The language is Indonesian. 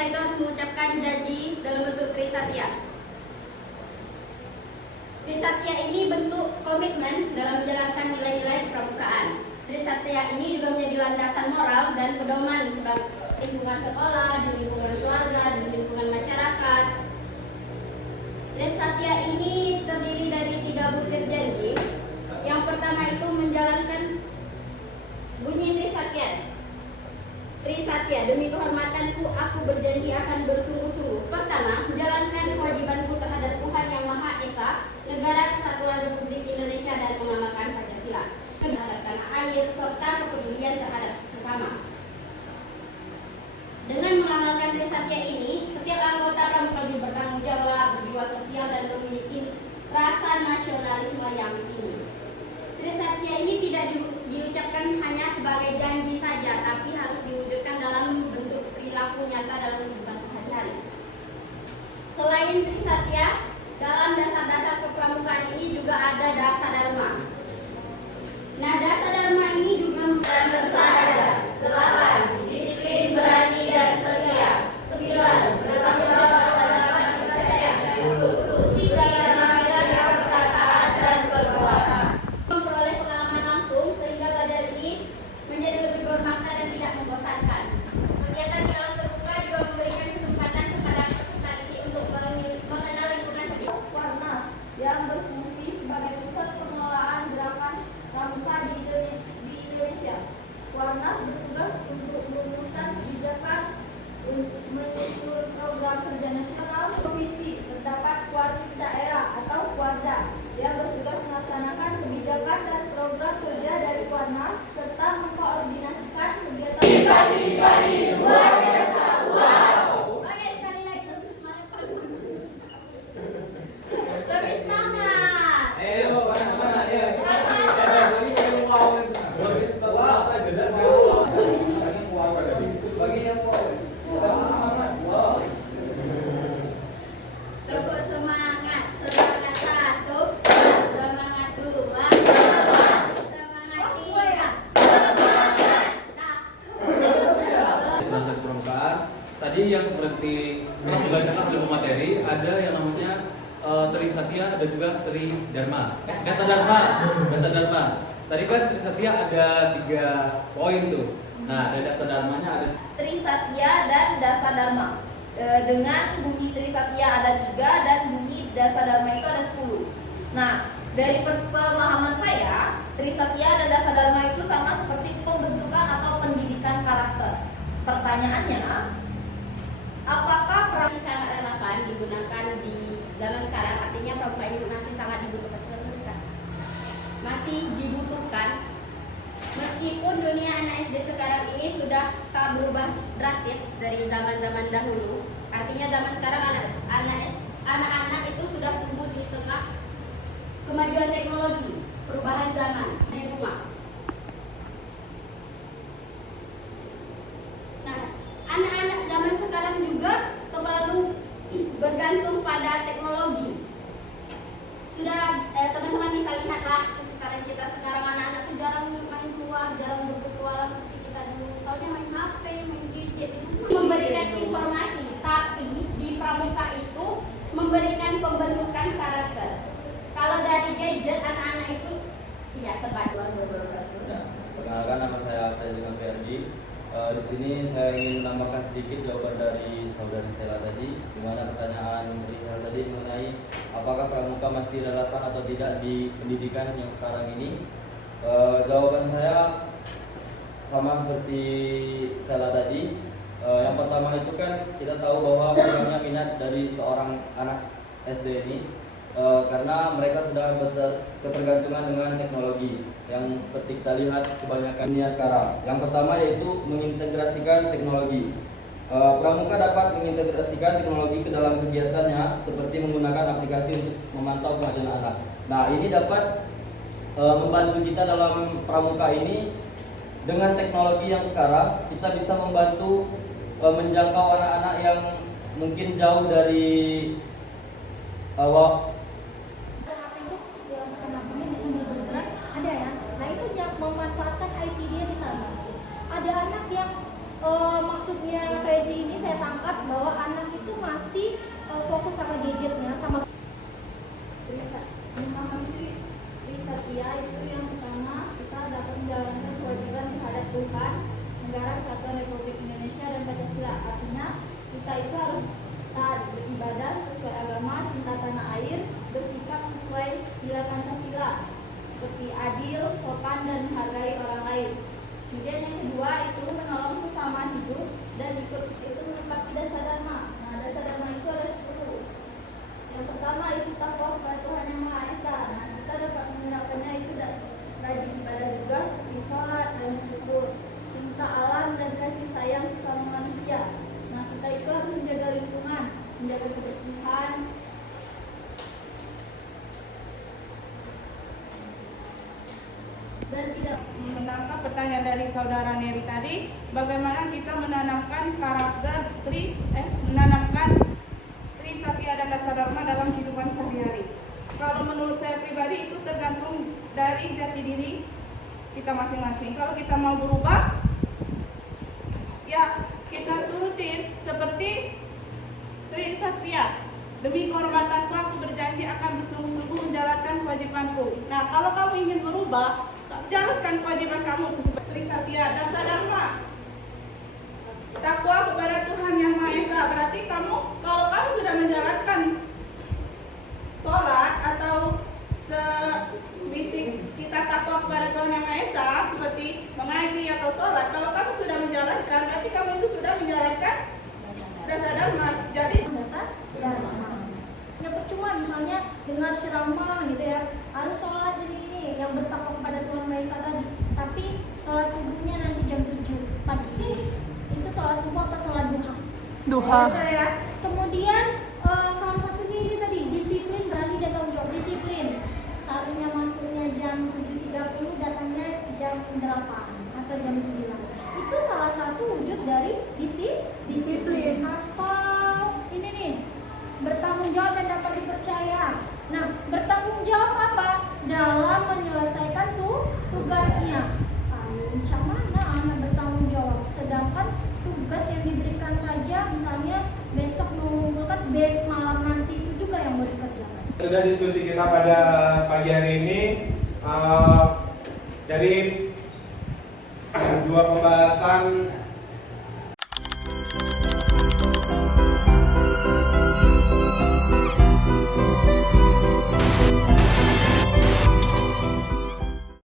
kita itu harus mengucapkan janji dalam bentuk Trisatya. Trisatya ini bentuk komitmen dalam menjalankan nilai-nilai kepramukaan. Trisatya ini juga menjadi landasan moral dan pedoman sebagai lingkungan sekolah, di lingkungan keluarga, di lingkungan masyarakat. Trisatya ini terdiri dari 3 butir janji. Yang pertama itu menjalankan bunyi Trisatya. Trisatya, demi kehormatanku aku berjanji akan bersungguh-sungguh. Pertama, menjalankan kewajibanku terhadap Tuhan Yang Maha Esa, Negara Kesatuan Republik Indonesia, dan mengamalkan Pancasila. Kedua, air serta kepedulian terhadap sesama. Dengan mengamalkan Trisatya ini, setiap anggota pramuka bertanggung jawab, berjiwa sosial, dan memiliki rasa nasionalisme yang tinggi. Trisatya ini tidak diucapkan hanya sebagai janji saja, tapi harus diwujudkan dalam bentuk perilaku nyata dalam kehidupan sehari-hari. Selain Trisatya, dalam dasar-dasar kepramukaan ini juga ada Dasa Dharma. Nah, Dasa Dharma ini juga bersadar. 8. Disiplin, berani, dan setia. 9. Bertanggung jawab dan dapat dipercaya. 10. Suci dalam pikiran, perkataan, dan perbuatan. Memperoleh pengalaman langsung sehingga belajar ini menjadi lebih bermakna dan tidak membosankan. Kegiatan di alam terbuka juga memberikan kesempatan kepada peserta didik untuk mengenal lingkungan sekitar. Warnas yang berfungsi sebagai pusat pengelolaan gerakan pramuka di Indonesia. Warnas bertugas untuk merumuskan kebijakan, menyusun program kerja nasional. Provinsi terdapat Warwib daerah atau Warda yang bertugas melaksanakan kebijakan dan program kerja dari Warnas serta mengkoordinasikan kegiatan. Luar biasa, wow. Oke, sekali lagi lebih semangat. Lebih semangat. Ayo, mana-mana, ya. Coba semangat. Semangat 1, semangat 2, semangat 3, semangat. Dasar kepramukaan. Tadi yang seperti telah dibacakan oleh pemateri, ada yang namanya Trisatya dan juga Tridharma. Dasa Dharma. Dasa Dharma. Tadi kan Trisatya ada 3 poin tuh. Nah, ada Dasa Dharmanya ada Trisatya dan Dasa Dharma. Dengan bunyi Trisatya ada 3 dan bunyi Dasa Dharma itu ada 10. Nah, dari pemahaman saya, Trisatya dan Dasa Dharma itu sama seperti pembentukan atau pendidikan karakter. Pertanyaannya, apakah Masih sangat relevan digunakan di zaman sekarang, artinya pramuka ini masih sangat dibutuhkan. Masih dibutuhkan. Meskipun dunia anak SD sekarang ini sudah tak berubah drastis dari zaman-zaman dahulu, artinya zaman sekarang anak-anak itu sudah tumbuh di tengah kemajuan teknologi, perubahan zaman di rumah. Nah, anak-anak zaman sekarang juga terlalu bergantung pada teknologi. Sudah teman-teman bisa lihatlah sekarang kita sekarang anak-anak itu jarang main keluar, jarang berpetualang seperti kita dulu. Taunya main HP, main gadget di rumah. Memberikan informasi, tapi di pramuka itu memberikan pembentukan karakter. Kalau dari gadget anak-anak itu iya sebaik. Perkenalkan, nama saya Ferdinand Ferdi. Di sini saya ingin menambahkan sedikit jawaban dari saudari Stella tadi, di mana pertanyaan perihal tadi mengenai apakah pramuka masih relevan atau tidak di pendidikan yang sekarang ini. Jawaban saya sama seperti Stella tadi. Yang pertama itu kan kita tahu bahwa kurangnya minat dari seorang anak SD ini karena mereka sudah ketergantungan dengan teknologi yang seperti kita lihat kebanyakan dunia sekarang. Yang pertama yaitu mengintegrasikan teknologi. Pramuka dapat mengintegrasikan teknologi ke dalam kegiatannya seperti menggunakan aplikasi untuk memantau kemajuan anak. Nah, ini dapat membantu kita dalam pramuka ini. Dengan teknologi yang sekarang kita bisa membantu menjangkau anak-anak yang mungkin jauh dari ada ya. Nah itu yang memanfaatkan IT dia di sana. Ada anak yang maksudnya Rezi ini saya tangkap bahwa anak itu masih fokus sama gadgetnya, sama Memahami Trisatya itu yang pertama, kita dapat menjalankan kewajiban terhadap Tuhan, negara kesatuan Republik Indonesia dan Pancasila. Artinya kita itu harus taat beribadah sesuai agama, cinta tanah air, bersikap sesuai nilai Pancasila seperti adil, sopan dan menghargai orang lain. Kemudian yang kedua itu menolong sesama hidup dan ikut itu menepati dasar dharma. Nah, dasar dharma itu ada 10. Yang pertama itu takwa kepada Tuhan Yang Maha Esa. Nah, kita dapat menerapkannya itu rajin ibadah juga seperti sholat dan bersyukur, cinta alam dan kasih sayang sesama manusia. Nah, kita itu harus menjaga lingkungan, menjaga kebersihan. Dan tidak menangkap pertanyaan dari saudara Neri tadi, bagaimana kita menanamkan menanamkan Trisatya dan dasar dharma dalam kehidupan sehari-hari. Kalau menurut saya pribadi itu tergantung dari jati diri kita masing-masing. Kalau kita mau berubah, ya kita turutin seperti Trisatya. Demi kehormatanku aku berjanji akan bersungguh-sungguh menjalankan kewajibanku. Nah, kalau kamu ingin berubah, jalankan kewajiban kamu seperti Trisatya, dasar dharma. Takwa kepada Tuhan Yang Maha Esa. Berarti kalau kamu sudah menjalankan sholat atau sebisik kita takwa kepada Tuhan Yang Maha Esa seperti mengaji atau sholat, kalau kamu sudah menjalankan, berarti kamu itu sudah menjalankan dasar dharma. Jadi dasar dharma. Ya percuma misalnya dengar ceramah gitu ya, harus sholat ini yang bertakwa kepada Tuhan Maha Esa tadi, tapi sholat subuhnya nanti jam 7 pagi. Itu sholat subuh apa sholat duha? duha. Ya. Kemudian salah satunya ini tadi disiplin, berani dan tanggung jawab. Disiplin, seharusnya masuknya jam 7.30, datangnya jam 8 atau jam 9. Itu salah satu wujud dari disiplin. Atau ini nih, bertanggung jawab dan dapat dipercaya. Nah, bertanggung jawab apa? Dalam menyelesaikan tugasnya. Macam mana anak bertanggung jawab? Sedangkan tugas yang diberikan saja, misalnya besok mengumpulkan, besok malam nanti itu juga yang mau dikerjakan. Sudah diskusi kita pada pagi hari ini dari dua pembahasan